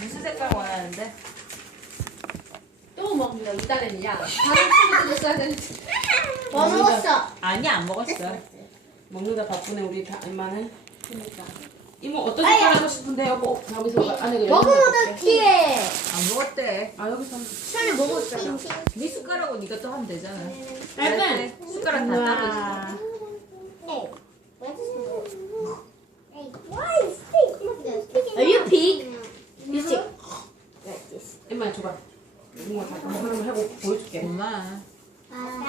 무슨 색깔 원하는데? 또 먹는다 이달에는 야 다른 친구들도 써야 되는데 뭐 먹었어? 아니 안 먹었어. 먹는다 바쁘네 우리 다 이만해. 그러니까 이모 어떤 색깔 하고 싶은데요? 뭐 여기서 안에 그냥 먹으면 키에 안 먹었대. 아 여기서 하면 시원이 먹었잖아. 네 숟가락은 네가 또 하면 되잖아. 알펜 숟가락 다 따로 있어. 우와 Are you pig? You sick? 이만 줘봐. 이모 다 하나만 하고 보여줄게. 엄마. And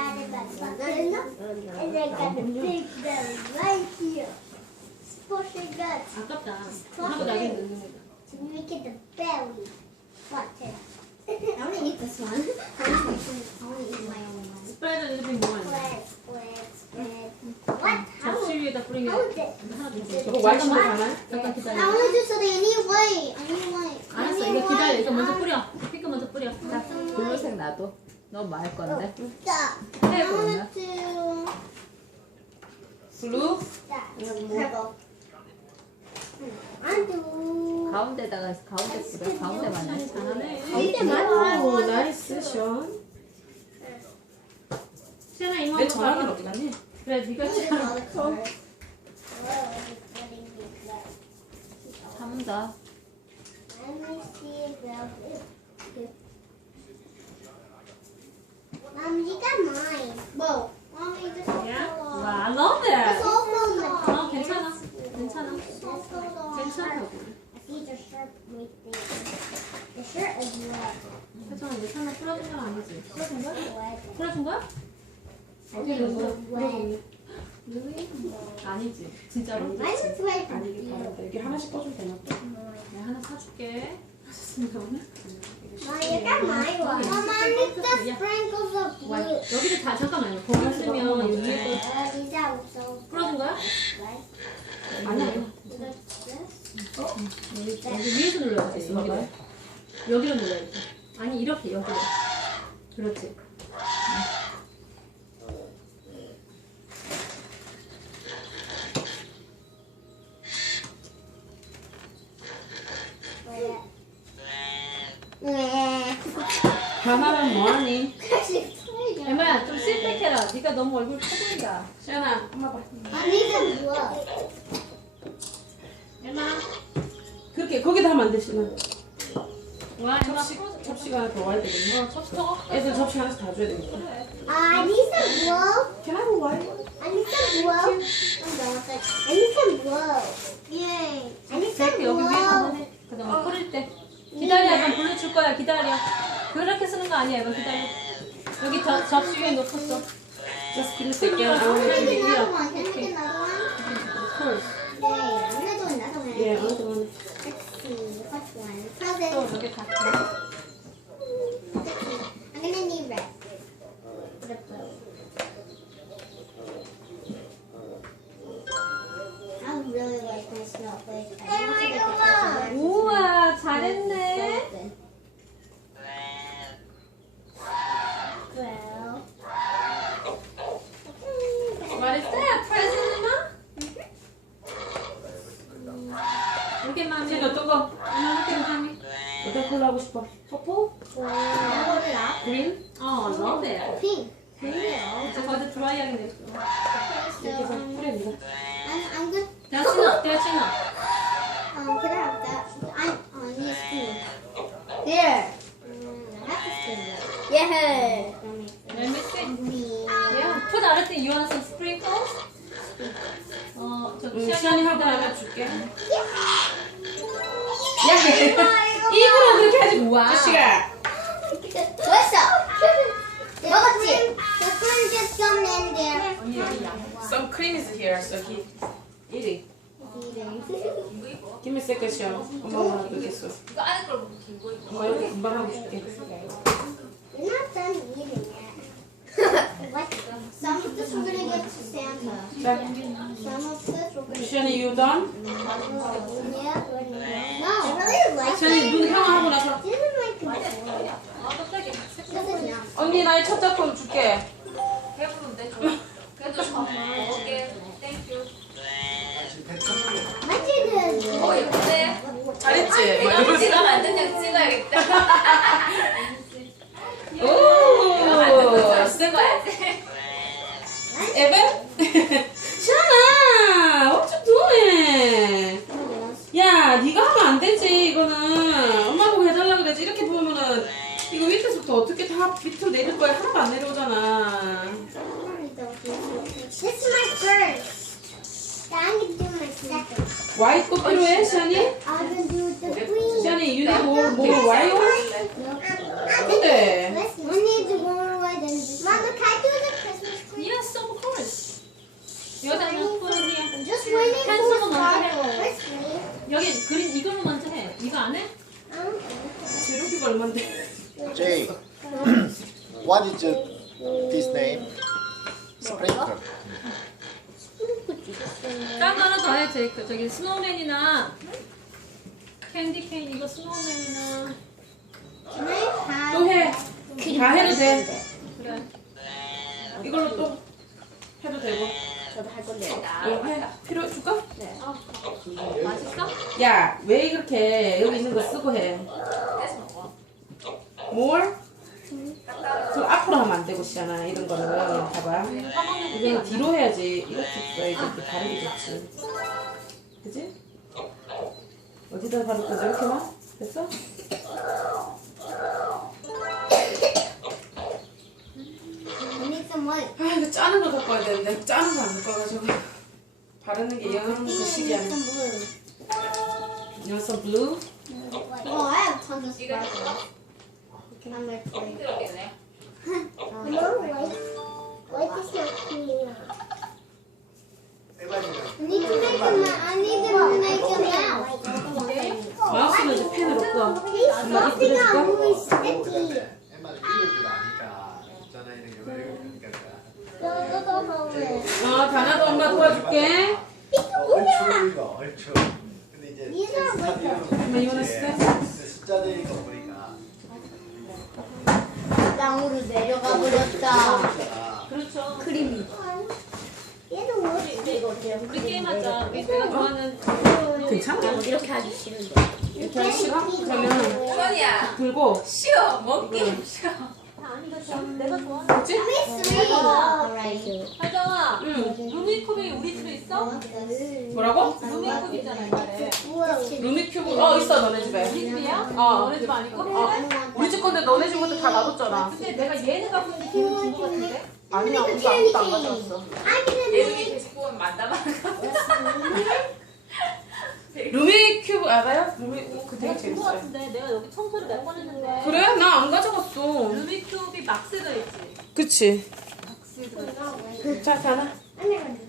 I got a big belly right here. Push it gut 아깝다 하고 나중에 넣는 거다 to make it the belly button. I want to eat this one. I want to eat my own one. 스프레드 이렇게 뭐하는 Split, split, split. What? How? 접시 위에다 뿌린 게 How is it? 하나 더 저거 와이시도 가나? 잠깐 I 기다려 want to do something. I need white. I need white. I 알았어 need 이거 기다려 white. 이거 먼저 뿌려 뿌려 블루색 놔둬. 너뭐 할 건데? 해 그러면. want to. 블루? Purple. Undo. 가운데다가 가운데 뿌려. 가운데만 해. 잘하네 오 나이스 션. 시연아 이모 내 한번 전화기 봐봐 어디 갔니? 그래 네가 시연아. 참다. Let me see about it. Mom, you got mine. Whoa. Mommy, this is 야? so long. 와 love It's it all from the 어 괜찮아 괜찮아 It's all so long. 괜찮다고 I see the shirt right there. The shirt is red. 괜찮아 내 차나 풀어준 건 아니지 풀어준 거야? Red. 풀어준 거야? 어디 넣어? 아니지. 진짜로? 이게 하나씩 꺼주면 되나? 또? 내가 하나 사줄게. 하셨습니다 오늘? 와 blue. 여기도 다 잠깐만요. 거기 이 위에 are so 풀어준 거야? 아니야. This. 여기 위에서 눌러야 돼. 여기로 눌러야 돼 아니 이렇게 여기로. 그렇지 하나는 뭐하니? 엠마야 좀 실패해라 네가 너무 얼굴 커 보인다 시연아 엄마 봐. Need some blue. 엠마 그렇게 거기다 하면 안 돼, 시연아. 와 엠마 접시, 접시가 하나 더 와야 되겠네. 어 접시 더 애들 접시 하나씩 다 줘야 되겠다. 그래 I need some blue. Can I have a white? Some blue. Yay. I need some 이렇게 여기 위에 한번 blue. 해 그다음에 뿌릴 때 기다려 에반 불러줄 거야 기다려 그렇게 쓰는 거 아니야 에반 기다려 여기 저, 접시 위에 놓고서 Just give a. I I get another one? Yay. I'm gonna do another one. Yeah, another one. Let's see. One? 또. 여기 다 I'm gonna need red. The blue. I really like my snowflake. I want to make it 우와 잘했네 golden. Well. What is that? Present Emma? 이렇게 마음에 시연아, 어떤 거? Emma 이렇게 마음에 어떤 컬러 하고 싶어? 퍼플? Up? 그린? 어 love it Pink. 이제 거기다 드라이하게 냈어 이렇게 해서 뿌립니다. I'm, I'm good. 대신아 대신아 Um, can I have that? I, oh, I need a spoon. Here. Mm, I have a spoon. though. Yeah. Let me see Me. Yeah, put everything you want some sprinkles? 어, 저 응, 시연이 하고 나면 줄게. 야, 입으로 그렇게 하지 마. 시가 What's up? 먹었지? The spoon just come in there. 언니 여기야. Some cream is here, so he eat it. Give me a second, 시연. 엄마 하나 더 됐어. 이거 안에 걸 보고 긴거 입어. 엄마 여기 금방 하고 줄게. You're not done eating yet. What? Some of this we're gonna get to Santa. 자, Some of this we're gonna 시연이 you done? Yeah, 언니 나의 첫 작품 줄게. 배부른데, 저. 그래도 저 먹을게. 땡큐. What did 어, 예쁜데? 잘했지? 내가 제가 만든 양 해야겠다. 오! 쓰고 와야지. 에베? 밑에서부터 어떻게 다 밑으로 내릴 거야? 하나도 안 내려오잖아. This is my first. Now I'm gonna do my second. 와이 또 필요해, 시안이? I'm gonna do the green. 시안이, you need more, more 와이어? 근데, Listen, I need to go away then. Mama, can I do the Christmas tree? Yes, of course. here. I'm just waiting for help? Christmas. 여기 그림 이걸로 먼저 해. 이거 안 해? 재료비가 얼만데? What is your, this name? Sprinkler. 딴거 하나 더 해, 제이크. 저기 스노우맨이나 캔디 케인 이거 스노우맨이나 Can I have 또 해. 다 해도 돼. 그래. 이걸로 또 해도 되고. 저도 할 건데. 어, 해. 필요 줄까? 맛있어? 야, 왜 그렇게 여기 있는 거 쓰고 해? 뭘? 좀 앞으로 하면 안 되고 시잖아 이런 거는 봐봐 이거는 뒤로 해야지 이렇게 써야지 이렇게 바르기 좋지 그지? 어디다 바를 거지 이렇게만? 됐어? I need some white. 아 이거 짜는 거 갖고 와야 되는데 짜는 거 안 갖고 와가지고 바르는 게영 I 그 시기 아니야 some blue. You want some blue? Oh, I have tons of sparkles. On my plate. Is. I need to make. I need to make. 마우스는 이제 줄. 어 다나도 엄마 도와줄게 얼추 이거, 얼추. 근데 이제. 엄마? 근데 숫자들이 거 보니 까 땅으로 내려가 버렸다. 그렇죠. 크림이. 뭐? 이거 어때요? 우리 게임하자. 우리 내가 좋아하는 괜찮아? 이렇게 하기 싫은데. 이렇게 하기 싫어? 그러면 소원이야. 들고 쉬어. 먹기 쉬어. 내가 좋아하는 그치? alright. 하정아. 응 루미컵이 우리 집에 있어? 뭐라고? 루미컵 있잖아 옛날에. 루미큐브. 어 있어 너네 집에. 우리 집이야? 어. 너네 집 아니고? 우리 집 건데 너네 집 것도 다 놔뒀잖아. 근데 내가 얘는 갖고 있는데 걔는 준거 같은데? 아니야 우리도 아무것도 안 가져왔어. 예능이 계속 보면 만나봐는 거. 루미큐브 알아요? 루미 어, 그 되게 준거 재밌어요. 같은데. 내가 여기 청소를 몇 번 했는데. 그래? 나 안 가져갔어. 루미큐브이 막스가 있지. 그치. 자 자나 이건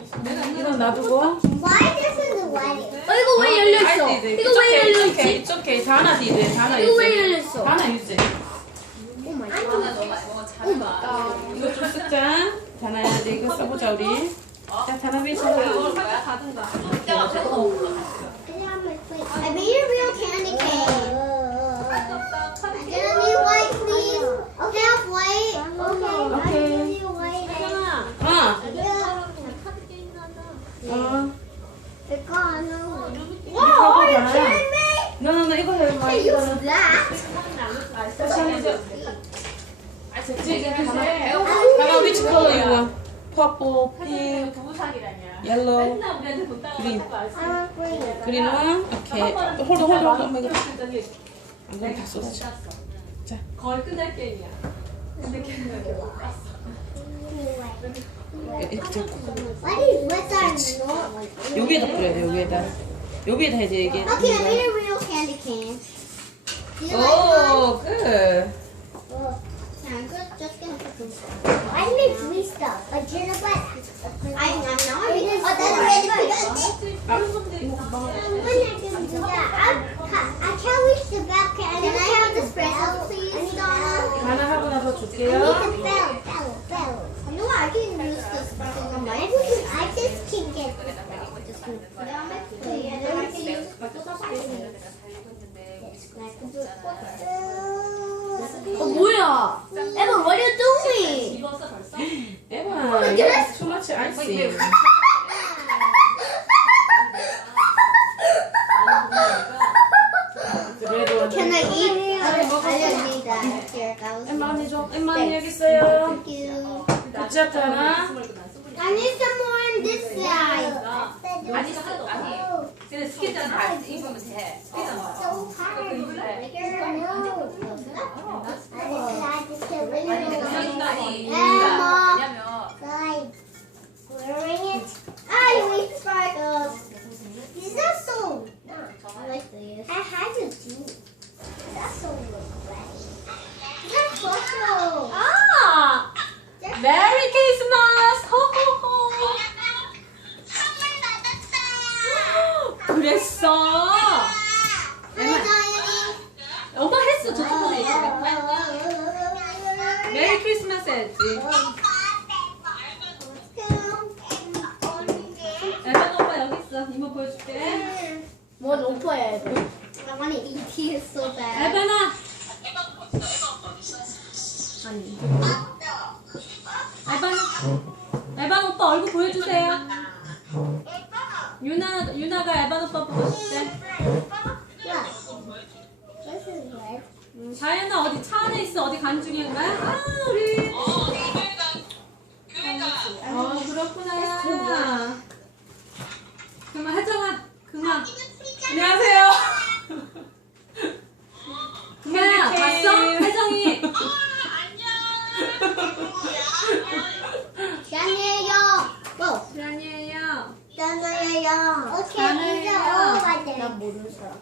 놔두고 Why this is white? 어 이거 왜 열렸어? 이거 왜 okay, 열렸지? It's okay 자나 디드 이거 왜 열렸어? 하나 너 많이 먹어. 잘봐. 이거 좀 쓰자 자나야 이제 이거 써보자 우리 자 자나 위에 써봐 살짝 가든가 이따가 배가 먹어. I made a real candy cane. gonna need white, please. Okay. I'm Okay. gonna need white. 하정아 어 카드 게임 하자 어. Gone. Oh, 이거 are you 하잖아. kidding me? 너너 너 이거 해 뭐, Hey, 이거는 이제 아 됐지 이제 배가 그래 자나 which color you want? purple, pink, 부부상이라냐 yellow 맨날 우리한테 돈 따가 그린. green. 그린은 이렇게 홀드 홀드 홀드 엄마 이거. 안 그럼 다 쏟아져 자. 거의 끝날 게임이야. 근데 걔는 이렇게 잡고 What is what's our note? 여기에다 뿌려야 돼 여기에다 여기에다 해야지 이게 Okay, I made a real candy cane. Do you like one? 오 good Oh, yeah, I'm just, gonna put them. I made three stuff. Jenna, but I, I'm not. Oh, that's really good. 아 Um, I can do that, I, I can't reach the back. Can I have the spread, please, Donna? 하나 하고 나서 I need 줄게요 the bell, what? I can use the sprinkles on my. I just can get. Just put it on my plate, and then I can use the sprinkles on my plate. And I can do it. 어 뭐야? 에바 what are you doing? 에바 이거 too 그래도 Can Can I eat? I don't need that. Here, that was. 엠마 언니 줘. 엠마 언니 여기 있어요. Thank you. 굿잡 하나. I need some more on this side. 아니 아니. 근데 스키장 다 입으면 돼. 스키장. So hard. Bigger? No. I just said 아니 근데 그 little. 순간이 Emma. 왜냐면 Like, wearing it. I we sparkles. These are so. I like these. I had to do. That's so ready. That's photo. 아! 메리 크리스마스! 호호호! 그랬어! 엄마 했어, 저쪽으로. 메리 크리스마스 했지. 에반 오빠 여기 있어. 이모 보여줄게. 뭔 오빠야 이거? I want to eat here so bad. 에반아! 아니, 에반, 에반 오빠 얼굴 보여주세요. 유나, 유나가 에반 오빠 보고 싶대. 음, 자연아 어디 차 안에 있어? 어디 간 중인 거야? 아, 우리. 어, 그렇구나. 그만, 혜정아, 그만. 안녕하세요. 그만, 봤어? 혜정이. 짠이에요. 뭐? 아니에요. 짠이에요. Okay, Hello. these are all right there. 난 모르는 사람.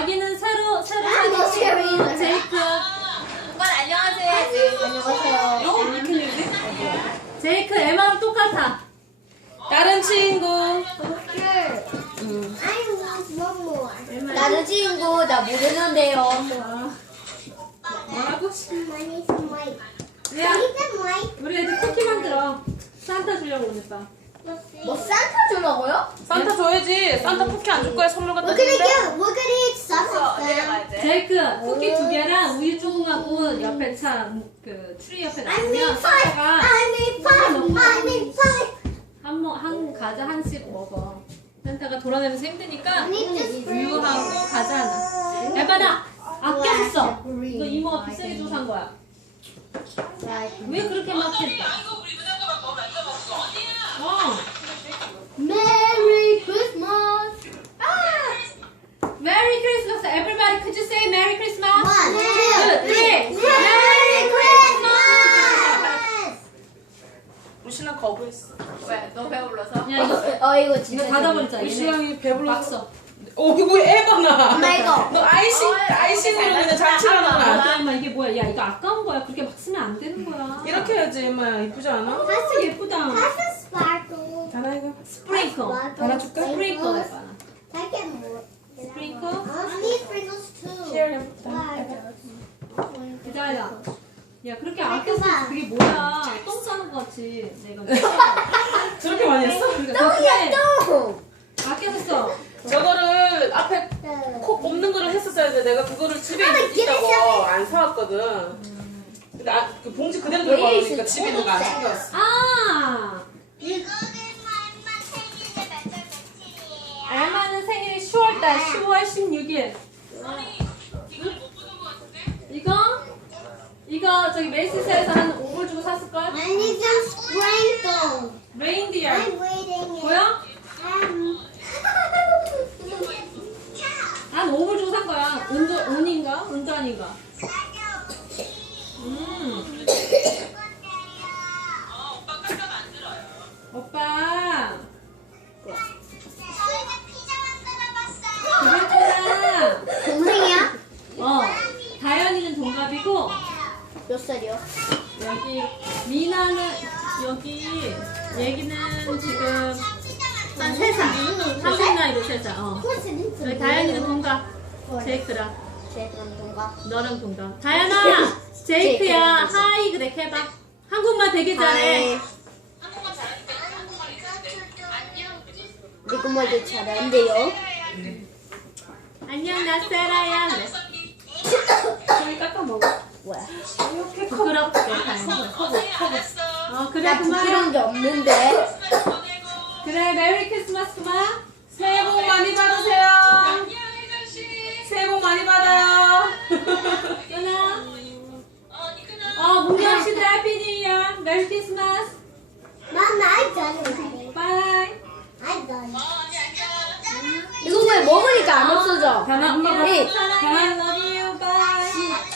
여기는 새로, 새로 아, 너 사귄. 친구, 제이크. 오빠 안녕하세요. 안녕하세요. 어, 이렇게 되지? 제이크, 에마랑 똑같아. 다른 친구. I want one more. 나는 친구 나 모르는데요. 뭐라고? White. I 야, white. 우리 애들 쿠키 만들어. 산타 주려고 오니까. 뭐 산타 주려고요? 산타 줘야지. 산타 쿠키 안 줄 거야. 선물 갖다 We're gonna 주는데. get. We're gonna eat some of them. 내려가야 돼. 제이크, 쿠키 두 개랑 우유 조금하고 옆에 차, 그, 트리 옆에 I 놔두면 five. 산타가 I made five. I made five. 한, 모- 한 과자 한씩 먹어. 산타가 돌아다니면서 힘드니까 우유하고 과자 하나. 에바나, 아껴 줬어. 너 이모가 비싸게 줘서 한 거야. 왜 그렇게 막 했어? 어. Merry Christmas. Merry Christmas, everybody. Could you say Merry Christmas? One, two, three. Merry Christmas. 우리 신랑 거부했어. 왜? 너 배불러서? 야 이거 어 이거 진짜. 얘네 신랑이 배불러서. 박서. 어, 이거 에바나. 엄마 이거. 너 아이신, 아이신으로 그냥 장치하는구나. 아, 엄마 이게 뭐야? 야 이거 아까운 거야. 그렇게 막 쓰면 안 되는 거야. 이렇게 해야지, 엠마야. 이쁘지 않아? 진짜 예쁘다. That's a sparkle. 달아, 이거. 스프링클. 달아줄까? 스프링클 해봐. Can I need sprinkles too. 해볼까? Why? 기다려. 야 그렇게 아껴서 그게 뭐야? 똥 싸는 거 같이. 내가. 저렇게 많이 했어? 그러니까 그렇게 똥. 아껴서 써. 저거를 앞에 콕 뽑는 거를 했었어야 돼. 내가 그거를 집에 있다고 안 사왔거든. 근데 아, 그 봉지 그대로 들고 와니까 집에 있는 거 안 챙겨왔어. 아. 알마는 10월달 10월 16일. 이거? 이거 저기 메이시스에서 한 5불 주고 샀을 걸? I need some sprinkles. 레인디어. I'm waiting. it. 보여? Um, 한 5불 주고 산 거야. 운도, 운인가? 운도 아닌가? 살이요? 여기, 미나는, 여기, 얘기는 지금, 한 3살. 3살 나이로 3살. 어. what's in it? 여기 다현이는 동갑. 제이크랑. 제 그럼 동갑. 너랑 동갑. 다현아! 제이크야. 하이 그래 해봐. 한국말 되게 잘해. 미국 말도 잘하는데요. 안녕 나 세라야. 저기 깎아 먹어. 뭐야? 부끄럽게 다현이. 어 그래 나 그만. 부끄러운 게 없는데. 그래 메리 크리스마스 그만. 새해 복 많이 받으세요. 새해 복 많이 받아요. 연아. 어 문경 씨도 해피 뉴 이어. 메리 크리스마스. Mom, I done already. 바이. I done. 이거 왜 먹으니까 안 없어져? 하나 엄마가 사랑해. love you. 바이.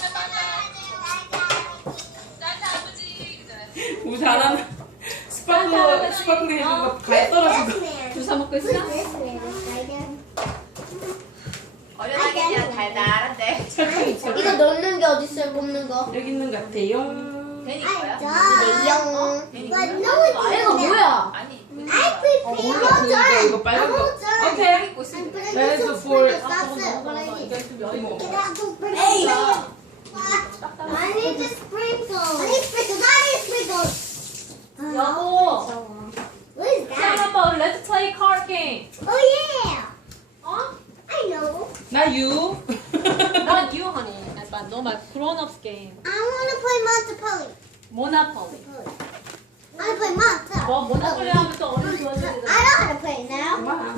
우리 하나는 스파클 스파클 해준 거 가에 떨어지고. man. 주사 먹고 있어? Is. 어련하게 그냥 달달한데. 설탕이 있어. 이거 넣는 게 어딨어요? 먹는 거? 여기 있는 것 같아요. one 이거 that. 뭐야? 아니. Prepared. 몰라, 그거. 이거 빨간 거. 오케이. That is for-. 뭐. I need the sprinkles. I need sprinkles. I need sprinkles. 여보. What is Come that? on, let's play card game. Oh yeah. 어? I know. 나 유. Not you, honey. 약간 너말 grown-ups game. I want to play Monopoly. 모나폴리. I want to play Monopoly. 뭐 모나폴리 하면 또 어른 좋아지는 I know how to play it now. 그만.